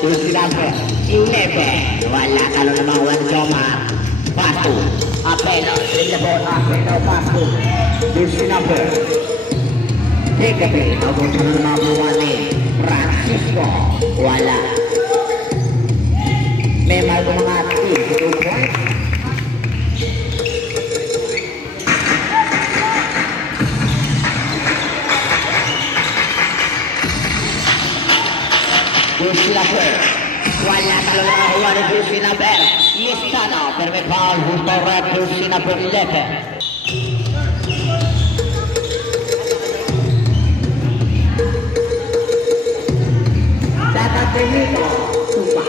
Jersey number 11. Wala talo naman Juan Jomar. Pasto. Apelo. Bring the ball. Apelo. Pasto. Jersey number 13. Abot na naman Buwani. Francisco. Wala. May mga team. 2 points. Jersey number. Wala talo na naman Jersey number. Listano. Pero may foul. Justo red. Jersey number 11. Benito, sumpah.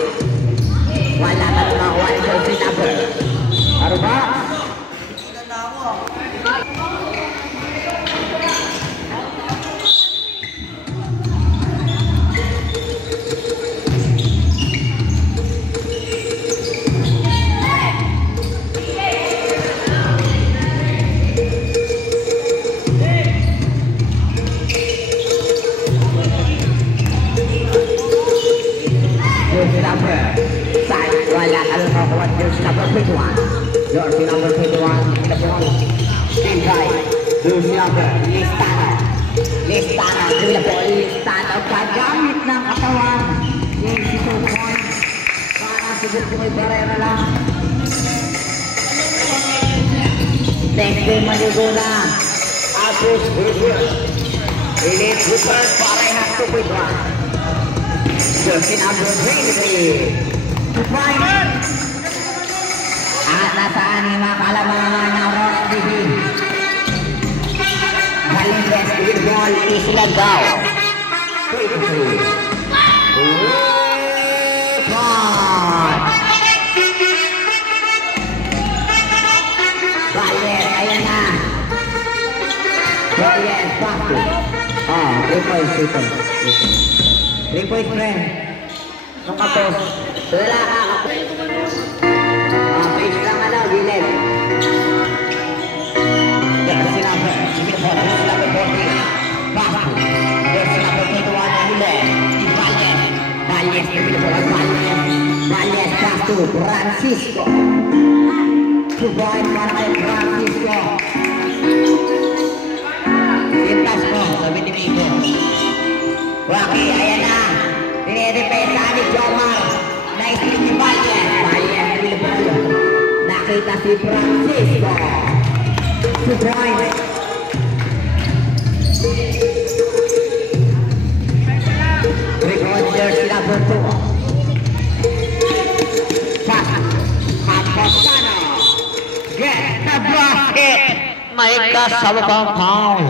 Wala na nakuha ni Jersey number. Ano ba? Jersey number 21 in the ball. Team right. Jersey number Listano. Listano to the ball. Listano kagamit ng katawan. 22 points. Para siguro kung may barera lang. Next game maligo na. Agus Hooper. Elite Hooper parehas 2.1. Jersey number 23. To find. At nasaan yung mga kalamangan ng Rock TV. Galing basketball, Isla daw. 23. Bayer, ayan na. Bayer, Paco. 3 points, 3 points. 3 points, friend. Nung kapos, wala ka. Base lang gilid. Jersey number 14. Paco. Jersey number 21 gilid. Valles. Valles, Valles, Paco. Francisco. Subuhin para kay Francisco. Sintas mo, sabi ni Miko. Waki, ayan na. Dinidependa ni Jomar. Naisip ni Valles. Nakita si Francisco. Subuhin. Record jersey number 2. Camposano. Get the basket. May kasama pang foul.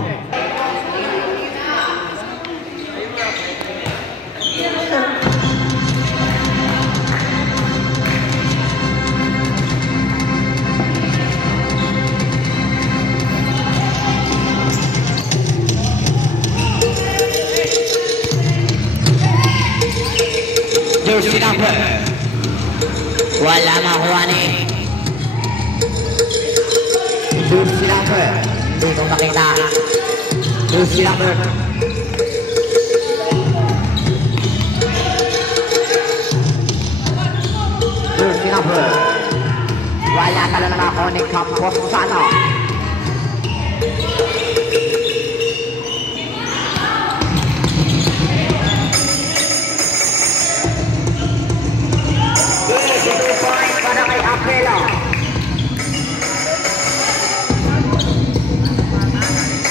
Jersey number. Wala makuha ni Jersey number. Hindi ko makita. Jersey number. Jersey number. Wala ka na makuha ni Camposano.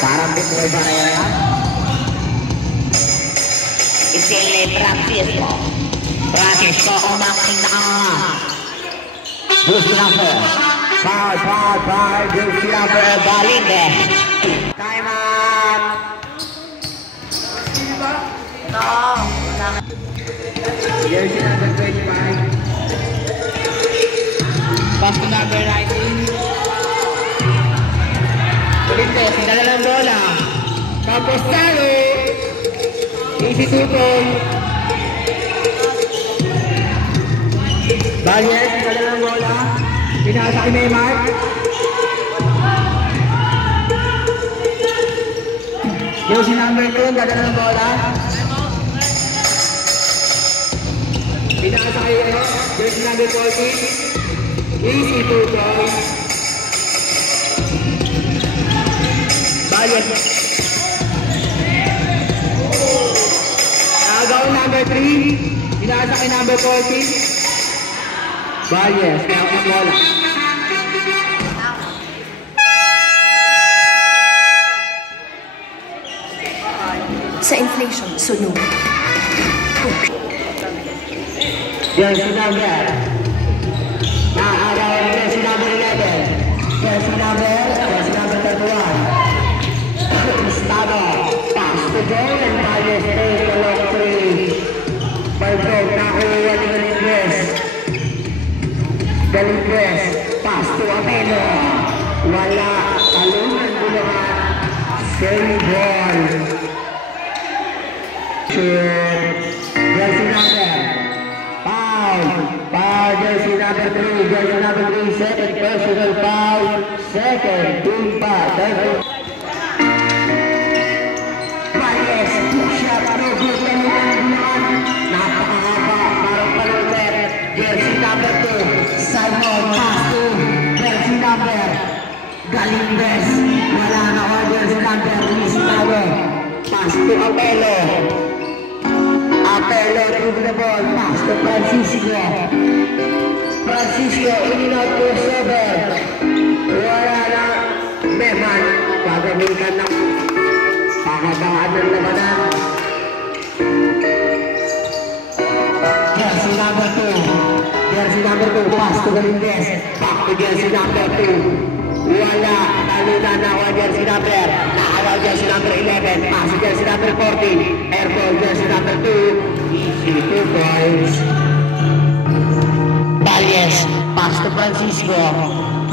Parang bituloy ba na yan? Isili Francisco. Francisco umaking na Jersey number. Foul. Jersey number. Balinde. Time out. No. Jersey number 25. Pass to number 19. Ulites, dala ng bola. Camposano. Easy tutong. Valles, dala ng bola. Pinasa kay Maymar. Jersey number 2, dala ng bola. Jersey number 14. Easy 2 points. Balyes. Agaw number 3. Inasa kay number 14. Balyes. Kaya ako ng bola. Sa inflation, sunod. Jersey number. Naagaw ng jersey number 11. Jersey number 31. Estado. Pass to goal and Balyes takes the long 3. Perfect. Nakuha ni Galingres. Galingres. Pass to Apelo. Wala. Talungan bulahan. Save ball. Jersey number. Foul, jersey number 3, second personal foul, second, team foul. Balyes, push up, no good, napakahaba, parang palulit, jersey number 2, Simon, pass to, jersey number, Galingres, wala na ako, jersey number, Estado, pass to Apelo. Apelo through the ball, pass to Francisco. Francisco in out to Sober. Wala na. Meman, gagamitan ng pakabaan ng labanan. Jersey number 2. Pass to Galingres. Back to jersey number 2. Wala. Talunan na ako jersey number. Nakawa jersey number 11. Pass to jersey number 14. Airball jersey number 2. Easy 2 points. Balyes. Pass to Francisco.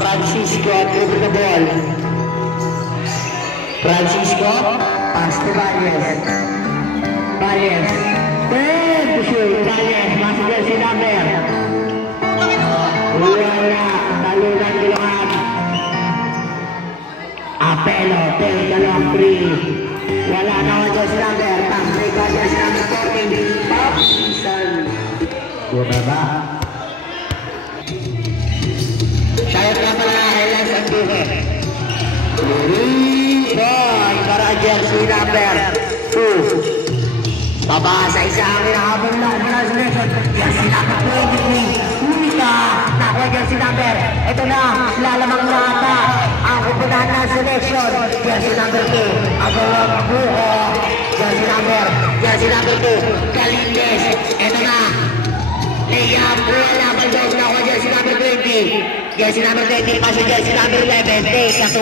Francisco through the ball. Francisco. Pass to Balyes. Balyes. Third shoot. Balyes. Pass to jersey number. Wala. Talunan Bilohan. Apelo, take the long 3. Wala na ako jersey number. Pass to jersey number 14. Top season. Bumaba. Shayot na pala highlights ang duhe. Boy, para jersey number 2. Baba sa isa ang hinahabol na. Jersey number 23. Unika. Nakuha jersey number. Ito na, lalamang na ata. Ang kupunan na selection. Jersey number 2. Agawang buho. Jersey number 2. Galingres. Ito na. Layup. Wala bandog na ako jersey number 20. Jersey number 20. Pasok jersey number 11. Take a 2.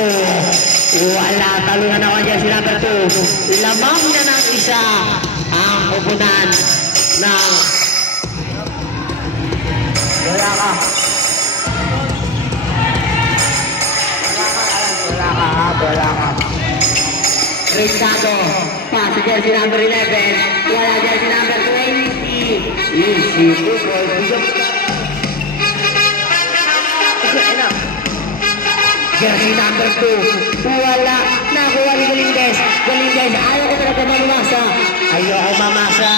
Wala. Talunan ako jersey number 2. Lamang na ng isa. Ang kupunan ng wala ka. Riccardo, pass to jersey number 11. Wala jersey number 20. Easy, 2 goals. Jersey number 2. Wala. Nakuha ni Galingres. Galingres, ayaw ko talaga mamasa. Ayaw ko mamasa.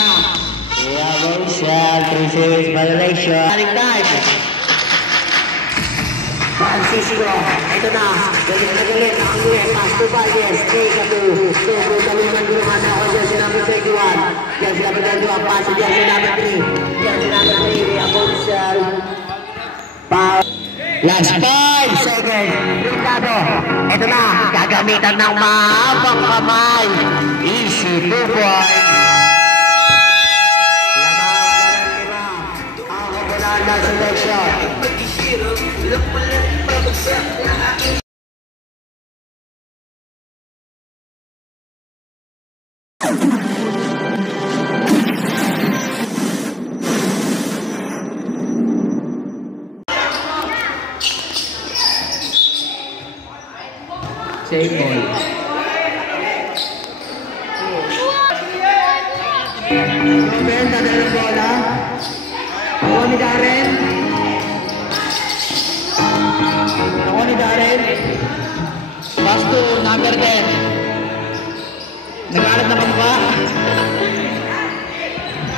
Yaman siya. 3 series violation. Running time. Francisco. Ito na. Galing na galing. Nakakuha. Pass to Balyes. Take a 2. Sobo talunan guluhan na ako. Jersey number 21. Jersey number 21. Pass to jersey number 3. Jersey number 3. Abon siya. Last 5 seconds. Riccardo. Ito na. Gagamitan ng mahabang kamay. Easy 2 points. Ang kabulan ng selection. Save ball. Ruben, dadala ng bola. Ako ni Darren. Pass to number 10. Nagalit naman ba?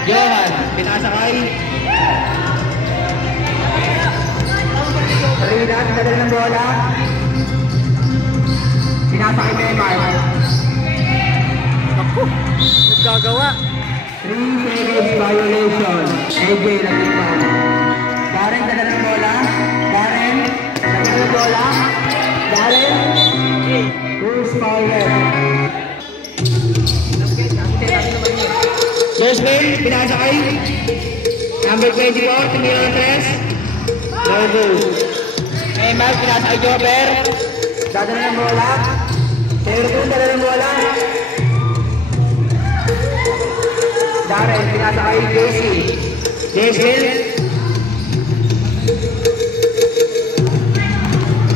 Johan, pinasakay. Rinas, dadala ng bola. Pinasa kay Memar. Ako, nagkagawa. 3 seconds violation. AJ nag-rebound. Darren, dadala ng bola. Darren, dadala ng bola. Darren, first foul. Jocelyn, pinasa kay number 24, tumira ng 3. No goal. Memar, pinasa kay Jobber. Dadala ng bola. Tertun, dadala ng bola. Darren, pinasa kay JC. Jason.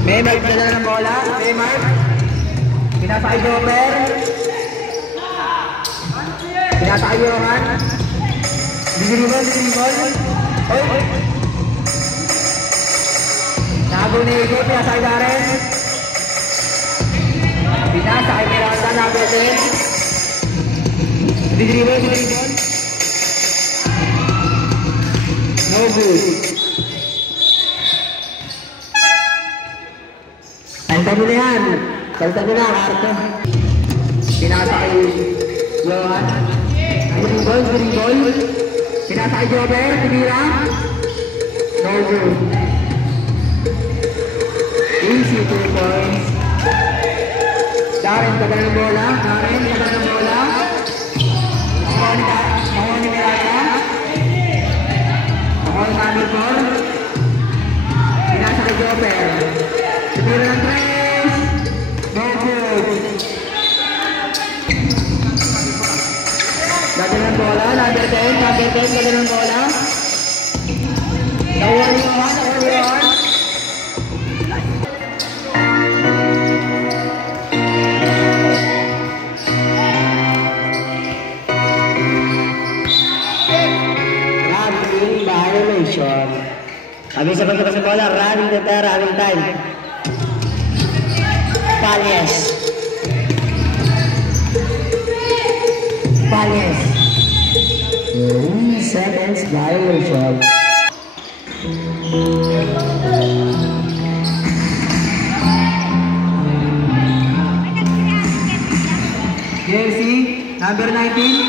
Memar, pinasa ng bola. Memar. Pinasa kay Jobber. Pinasa kay Johan. Dribble. Oy. Nago ni Ige, pinasa kay Darren. Pinasa kay Miranda, number 10. Dribble. No good. Salta mo na yan. Salta mo na, Arto. Pinasa kay Johan. Dribble. Pinasa kay Jobber. Tumira. No good. Easy 2 points. Darren, tagal ng bola. Mahon ni Miranda. Mahon number 4. Pinasa kay Jobber. Tumira ng 3. No good. Tagal ng bola. Number 10. Tagal ng bola. Nakuha ni Johan. Habis sabay sa bola, running time. Palles. 3 seconds violation. Jersey, number 19.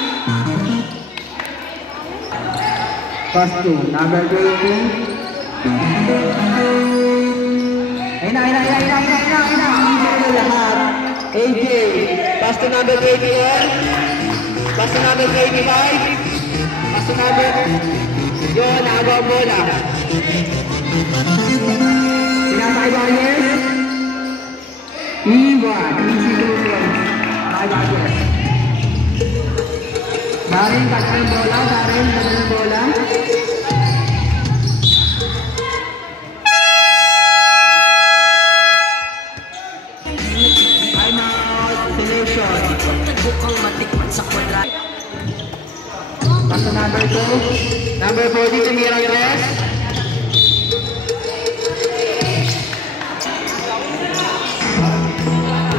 Pass to number 20. Ayun na. Lahat. AJ. Pass to number 21. Pass to number 25. Pass to number... Yun, nagawa ang bola. Pinasakay Bayers. Iwan. Easy 2 points. Ay, Bayers. Darren, tagal ng bola. Pass number 2. Number 40, tumira yung rest.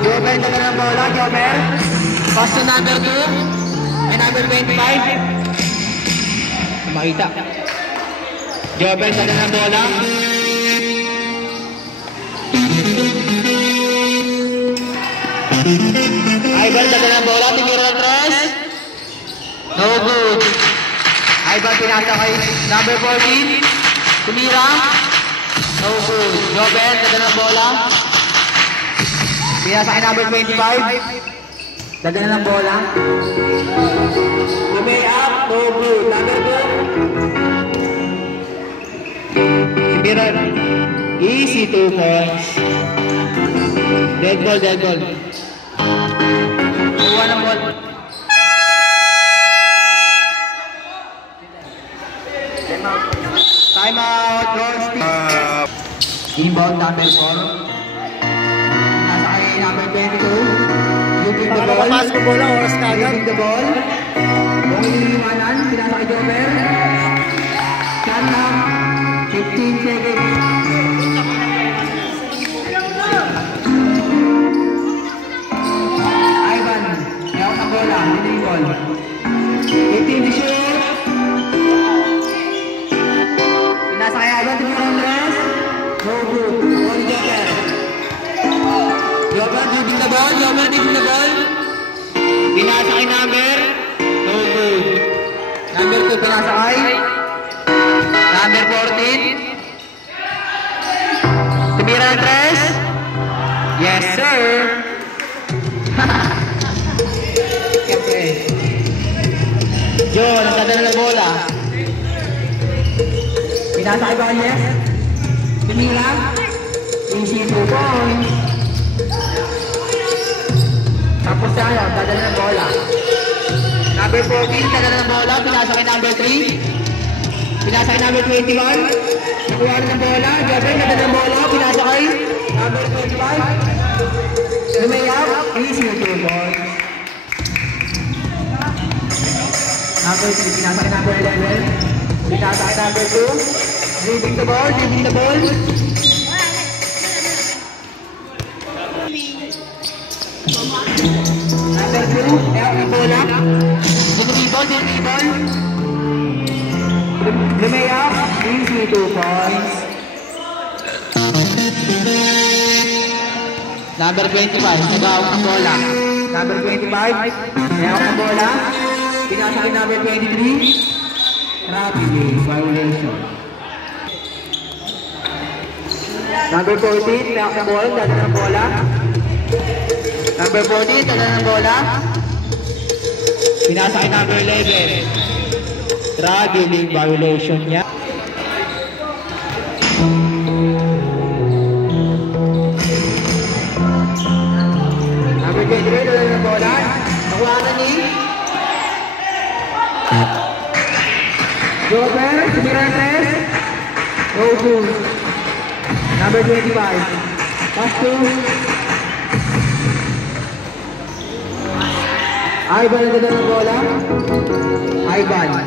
Jobber, tagal ng bola. Jobber. Pass to number 2. And number 25. Makita. Jobber, tagal ng bola. Ivan, tagal ng bola. Tumira yung rest. No good. Ivan, pinasa kay number 14. Tumira. No good. Jobber, tagal ng bola. Pinasa kay number 25. Tagal ng bola. Lumay up. No good. Number 2. Tumira. Easy 2 points. Dead ball. Kuha ng ball. Time out. Inbound number 4. Nasa kay number 22. Looking the ball. Pass ko bola, oras ka agad. Looking the ball. Kung iniiwanan, pinasa kay Jobber. Stand up. 15 seconds. Ivan, yaw na bola. Hindi yung ball. 18 to shoot. Pinasa kay Ivan. Tumira ang rest. No good. number 10 na ball. Pinasa kay number. No good. Number 2 pinasa kay. Number 14. Tumira ng 3. Yes, sir. Okay. John, nagdadala ng bola. Pinasa kay Banyes. Tumira. Easy 2 points. Tapos tayo, dadala ng bola. Number 14, dadala ng bola. Pinasa kay number 3. Pinasa kay number 21. Nakuha ng bola. Jeffrey, dadala ng bola. Pinasa kay number 25. Lumayaw. Easy 2 points. Number 3, pinasa kay number 11. Pinasa kay number 2. Dribbling the ball, dribbling the ball. Number 2, yung bola. Dribble. Lumayaw. Easy 2 points. Number 25, nagawak ng bola. Number 25, nagawak ng bola. Pinasa kay number 23. Rapidly, violation. Number 14, nagawak ng bola. Dadala ng bola. Number 14, dadala ng bola. Pinasa kay number 11. Traveling violation niya. Number 23, dadala ng bola. Nakuha na ni Joker, tumira ng 3. No good. Number 25. Pass to Ivan, nagdadala ng bola. Ivan.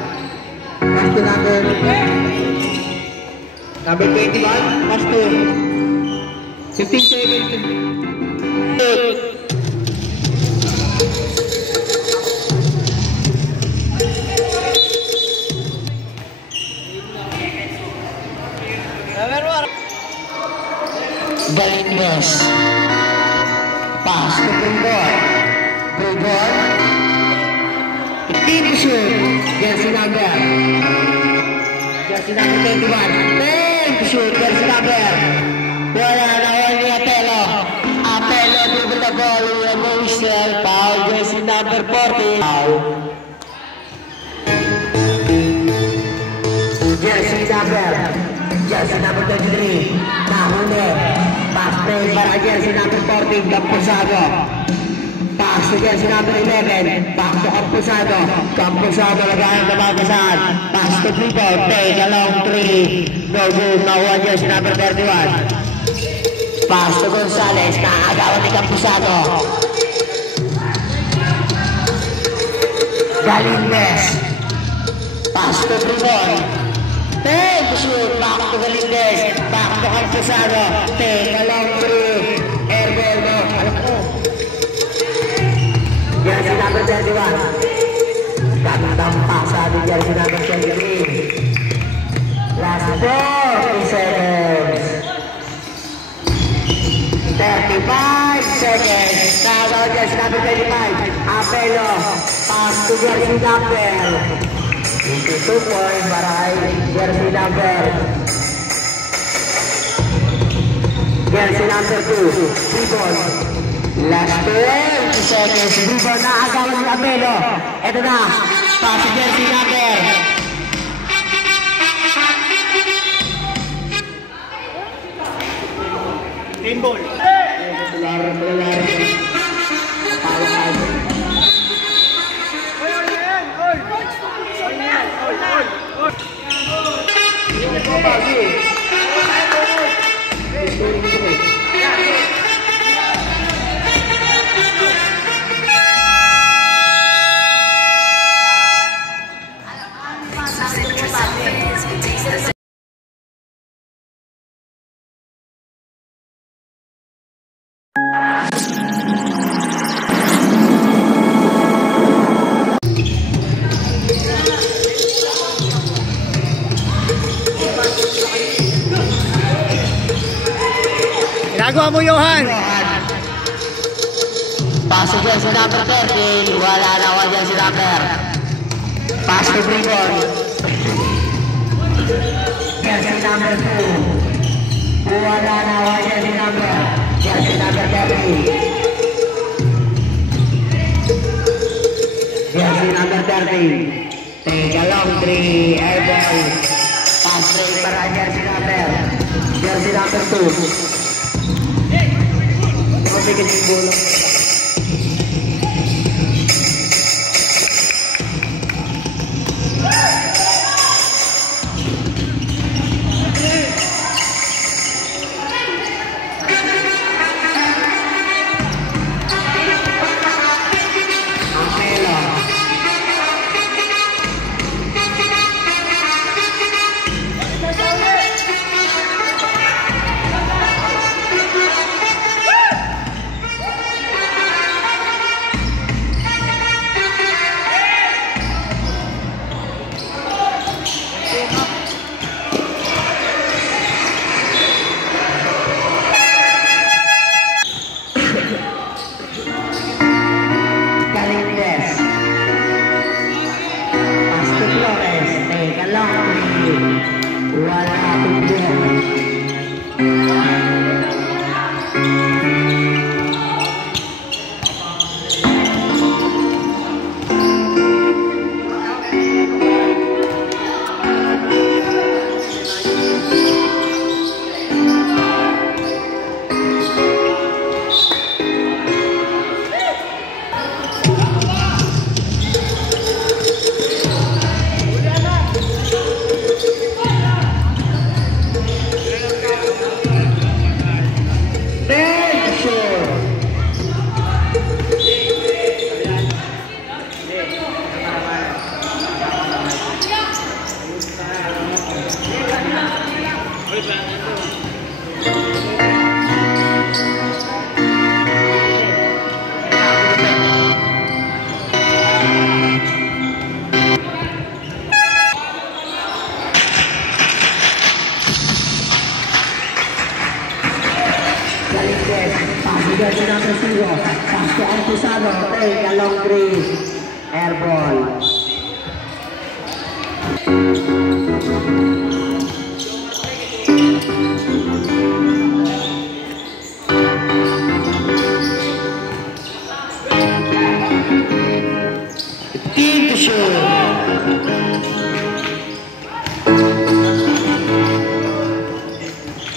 Pass to number 21. Pass to 15 seconds. Galingos. Pass to Brindor. Team shoot. Jersey number 21. Team shoot. Jersey number. Bola na ni Apelo. Apelo dribble the ball. Emotional foul. Jersey number 40. Foul. Jersey number 23. Nahuli. Pass play para jersey number 14. Camposado. Pass to jersey number 11. Back to Camposado. Camposado lagayan na magasan. Pass to people. Take a long 3. No good. Nakuha jersey number 31. Pass to Gonzales. Naagawan ni Camposado. Galingnes. Pass to Bribon. Take to shoot. Back to Galingnes. Back to Camposado. Take a long 3. Herbelo. Alam ko. Jersey number 21. Gandang pasa di jersey number 23. Last 40 seconds. 35 seconds. Now jersey number 25. Apelo. Pass to jersey number 22 points para jersey number 2. Ribon. Last 20 seconds. Ribon na agawan ng Apelo. Ito na. Pass to jersey number. Team ball. Ginagawa mo, Johan! Pass to jersey number 13. Wala na ako jersey number. Pass to Bribon. Jersey number 2. Wala na ako jersey number. Jersey number 30. Jersey number 30. Take a long 3. Air ball. Pass break para jersey number 2. Mabigil yung bulong. Jersey number 0. Pass to Antusado. Take a long 3. Air ball. Team to shoot.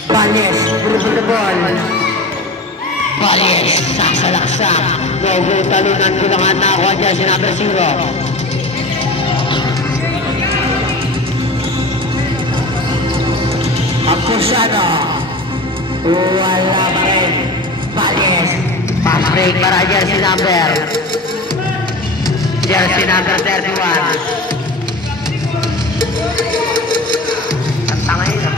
Balyes, group the ball. Balyes, saksalaksak. Go, talunan ko lang na ako dyan si number 0. Acusado. Wala pa rin. Balyes. Pass break para jersey number 31. Ang tanga yun ah.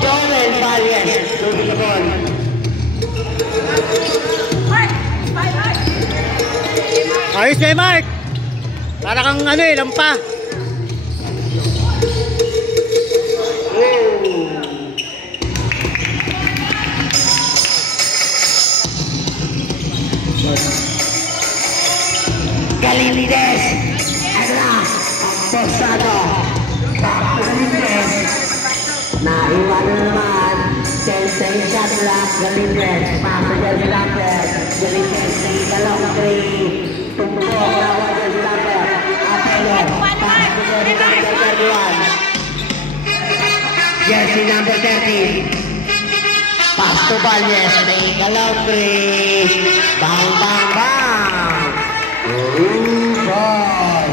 Joel Balyes. Looking the ball. Ayos kay Mark. Para kang ano eh, lampa. Galilides. Adalah Posado. Galilides. Naiwan naman. Sensei Shadlock. Galilides. Pasok jersey number. Galilides. Dalawang 3. Tumpok. Lawan jersey number. Apelo. Pasok jersey number 31. Jersey number 30. Pass to Balyes. Take a long 3. Bang, bang, bang. Boy.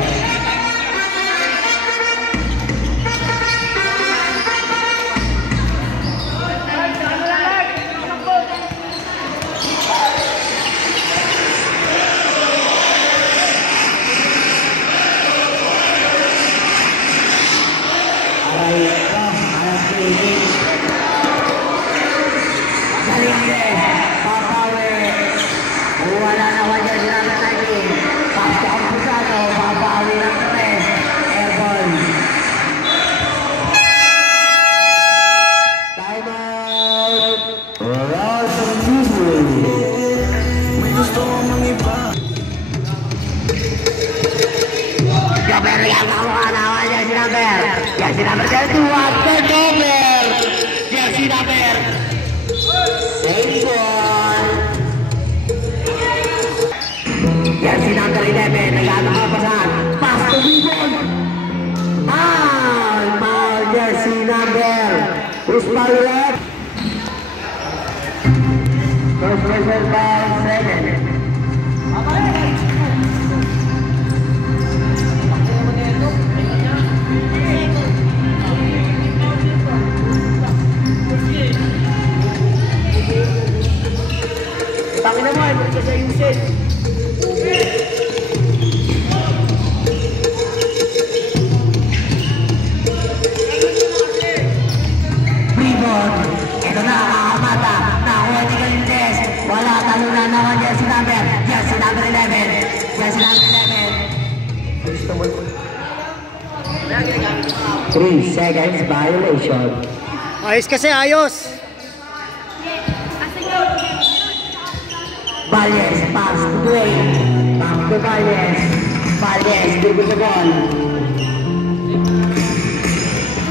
Wala na wala Joker yang melakukan awal jersey number 31 turnover. Jersey number same ball. Jersey number 11 nagkakapasan. Pass to Bibon. Foul jersey number. Who's foul left? First person foul 7. Tangin naman, hindi sa usage. Rebound. Ito na, kakamata. Nakuha ni Galindes. Wala, talunan naman jersey number 11. Jersey number 11. 3 seconds violation. Ayos kasi, ayos. Valles, pass to Dwayne. Back to Valles. Valles, dribble the ball.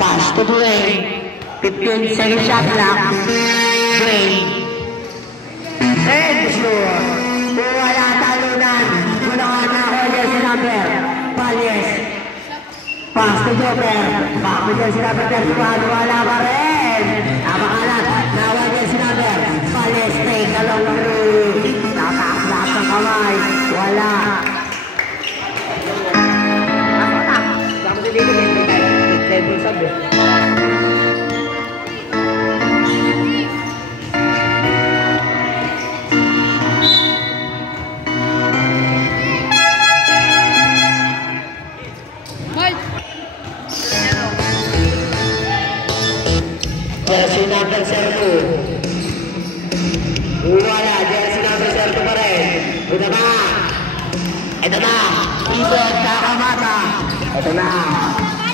Pass to Dwayne. 15 second shot clock. Dwayne. And sure. Wala talunan. Gunahan na ako jersey number. Valles. Pass to Joker. Back to jersey number 31. Wala pa rin. Napakalat. Nawa jersey number. Valles, take a long through. Nakaklas ang kamay. Wala. Saan mo nililin? Table sabi. Jersey number 2. Wala, jersey number 2 pa rin. Ito na. Ibon, kakamata. Ito na.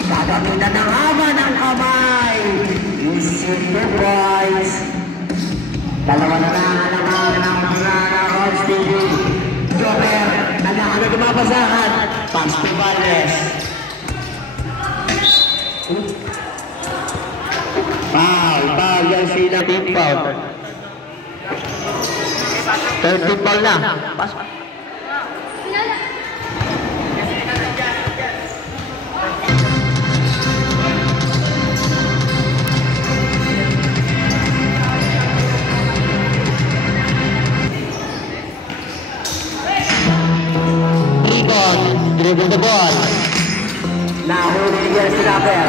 Gagamitan ng haba ng kamay. Isip the boys. Dalawa na lang ng mga Rods TV. Joker, nagkakalit mapasahan. Pass to Valles. Foul, jersey na team foul. Third team foul na. Pass. Dribble the ball. Nahuli ni jersey number.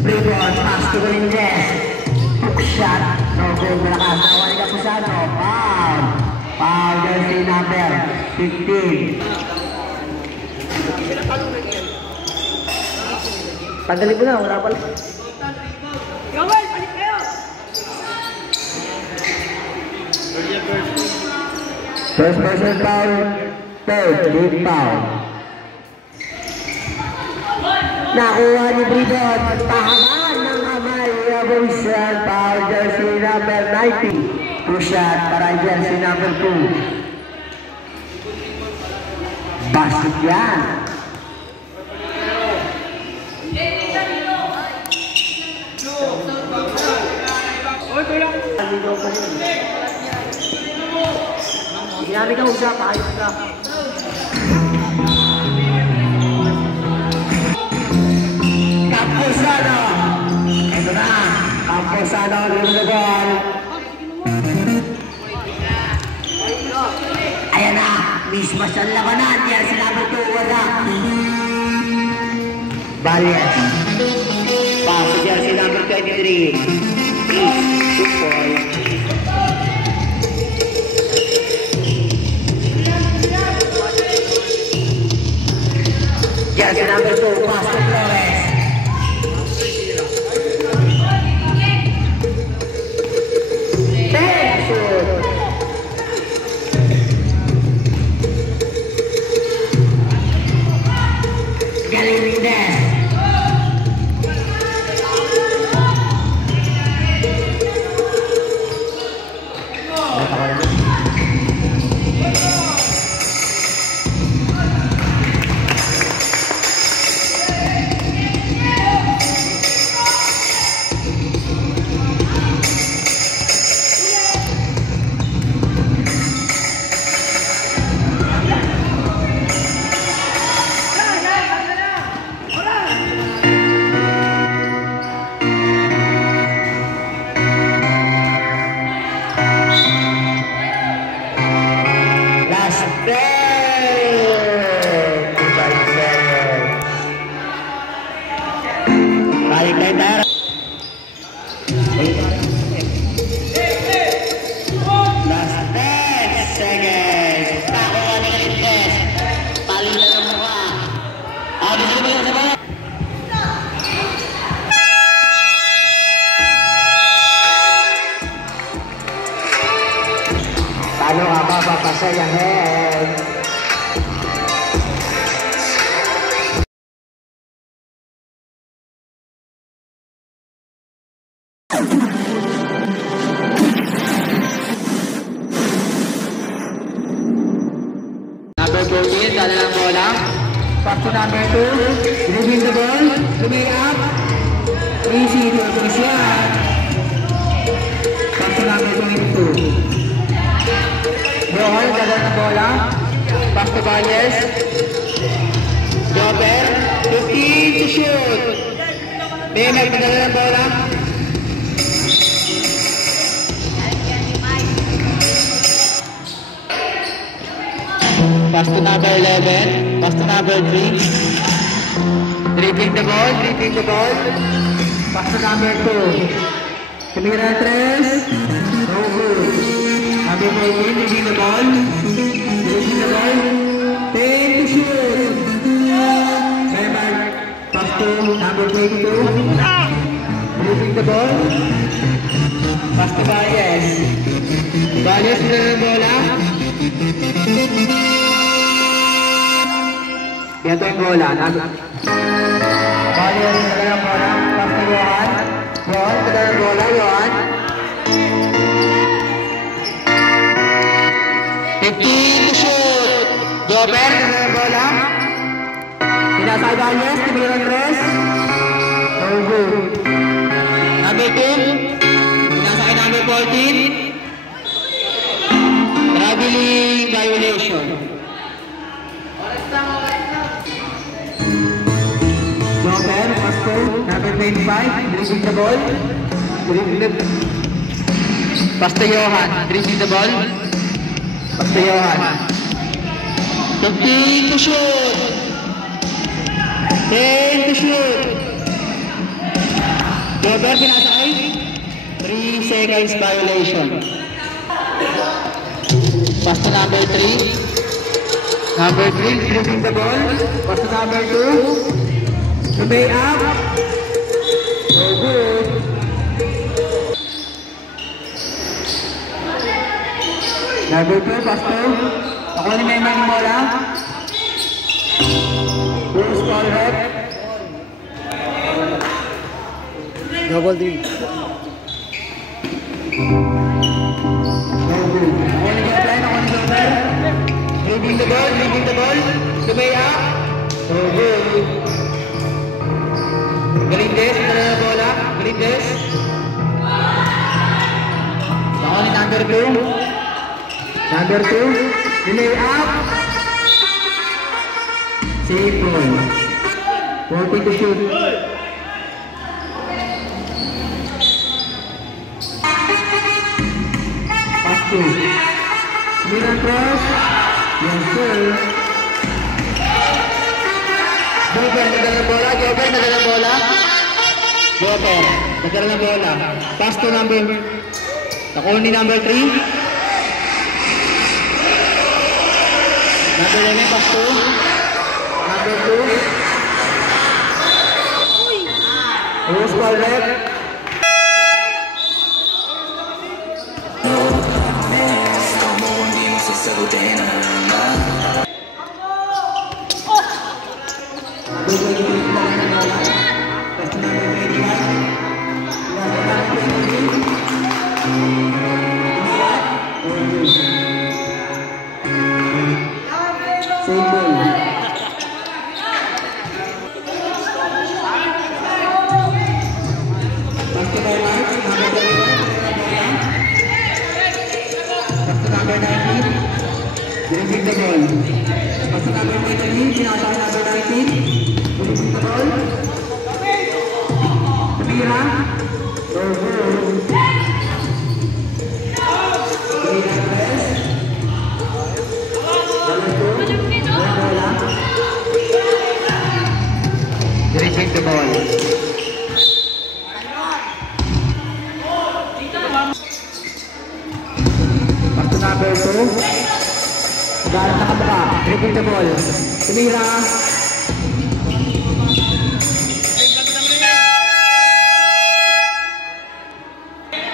Rebound, pass to Galindes. Hook shot. No goal, malakas. Nawali ka Pusano. Foul jersey number 15. Tanggalin mo na, wala pala. Gawal, balik kayo! First person foul, third team foul. Nakuha ni Bridon, tahaman ng kamay, Wilson, foul jersey number 90. Two shot para jersey number 2. Basket yan. Ginamit ang usap, ayos ka. Camposano. Ito na. Camposano, dribble the ball. Ayan na. Mismo sa labanan. Yan si number 2. Wala. Valles. Pass to jersey number 23. 2 points. Jersey number 2, pass to Flores. Ano ka ba papasayahin? Number 14, dala ng bola. Pass to number 2. Dribbling the ball. Lumay up. Easy to yan. Pass to number 22. Johan, dala ng bola. Pass to Valles. Jobber. 15 to shoot. Mehmet, dala ng bola. Pass to number 11, pass to number 3. Dribbling the ball, pass to number 2. Tumira 3. No good. Number 14, dribbling the ball. 10 to shoot. Neymar, pass to number 22. Dribbling the ball. Pass to Valles. Valles na ng bola. Ito yung bola. Valles na ng bola. Pass to Johan. Johan, ito ng bola. Johan. 15 to shoot. Jobber, ito ng bola. Pinasay Valles. Tumira ng 3. No good. Number 2. Pinasay number 14. Traveling violation. Jobber, pass to number 25, dribbling the ball. Pass to Johan, dribbling the ball. Pass to Johan. 15 to shoot. 10 to shoot. Jobber, pinasay. 3 seconds violation. Pass to number 3. Number 3, dribbling the ball. Pass to number 2. Lumay up. No good. Number 2, pass to. Ako ni Mema ng bola. Bruce Colrep. Double D. Dribbling the ball, Lumay up. So good. Galindes, na ng bola. Galindes. Ako ni number 2. Number 2. Lumay up. Save ball. 40 to shoot. Pass to. Miran cross. Yes, sir. Jobber, nagdala ng bola. Jobber, nagdala ng bola. Jobber, nagdala ng bola. Pass to number. Nakuha ni number 3. Number 11, pass to. Number 2. Who's called left? Dribbling the ball. Pass to number 19, pinasa number 19. Dribbling the ball. Tumira. No good. Tumira press. Dribbling the ball. Pass to number 2. Garap na kabuka. Dribbling the ball. Tumira.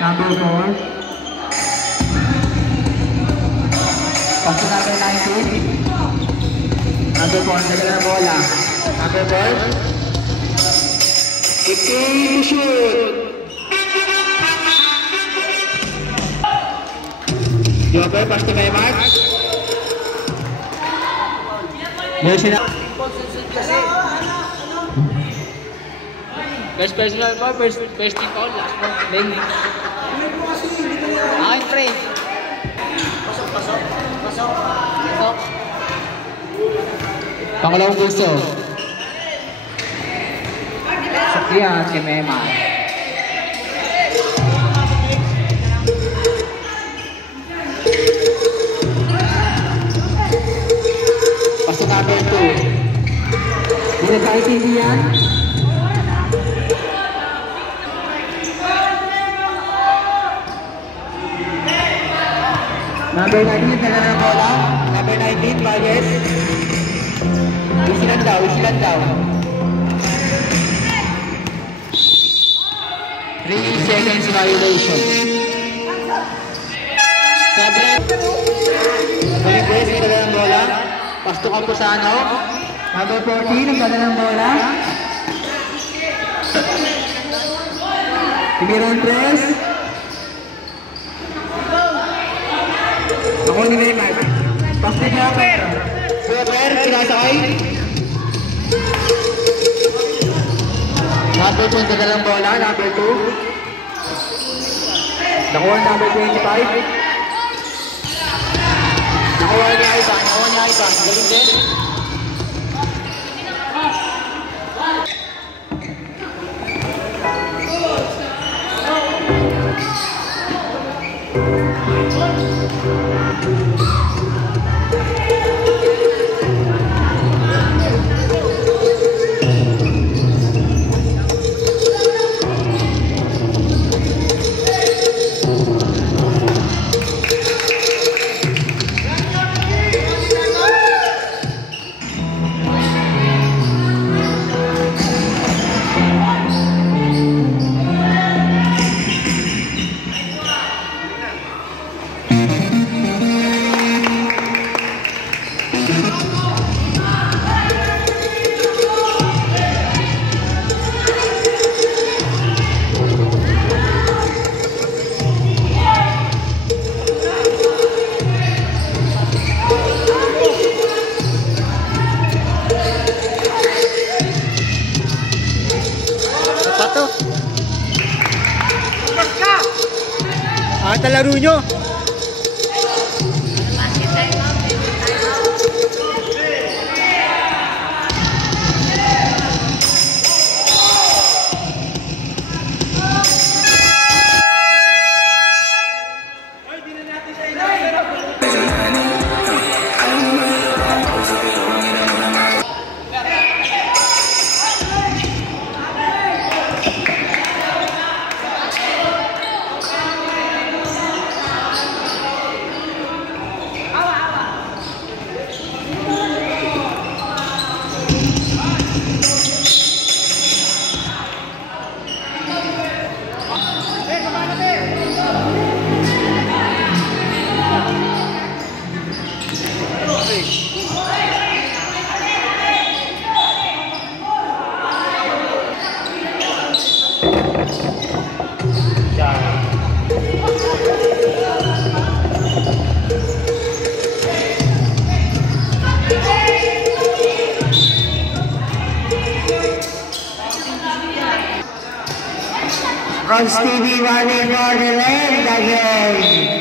Number 4. Pass to number 19. Number 4, nagala ng bola. Number 4. Kicking to shoot. Joker, pass to Maymar. Motion na. First personal ball, first ball, last ball, then. Akin, pre. Pasok. Pangalawang gusto. Sakyan si Mema. Pasok number 2. Hindi kahit hindi yan. Number 19, nagala ng bola. Number 19, Vargas. Isilan daw. 3 seconds violation. Sabre. Vargas, nagala ng bola. Pasto Camposano. Number 14, nagala ng bola. Timiron Tres. Ako ni Neymar. Pass ni Joker. Joker, sinasakay. Number 2, nagdalang bola. Number 2. Nakuha number 25. Nakuha niya Ivan. Galing din. Laro nyo. Ron Stevie running for the lane again.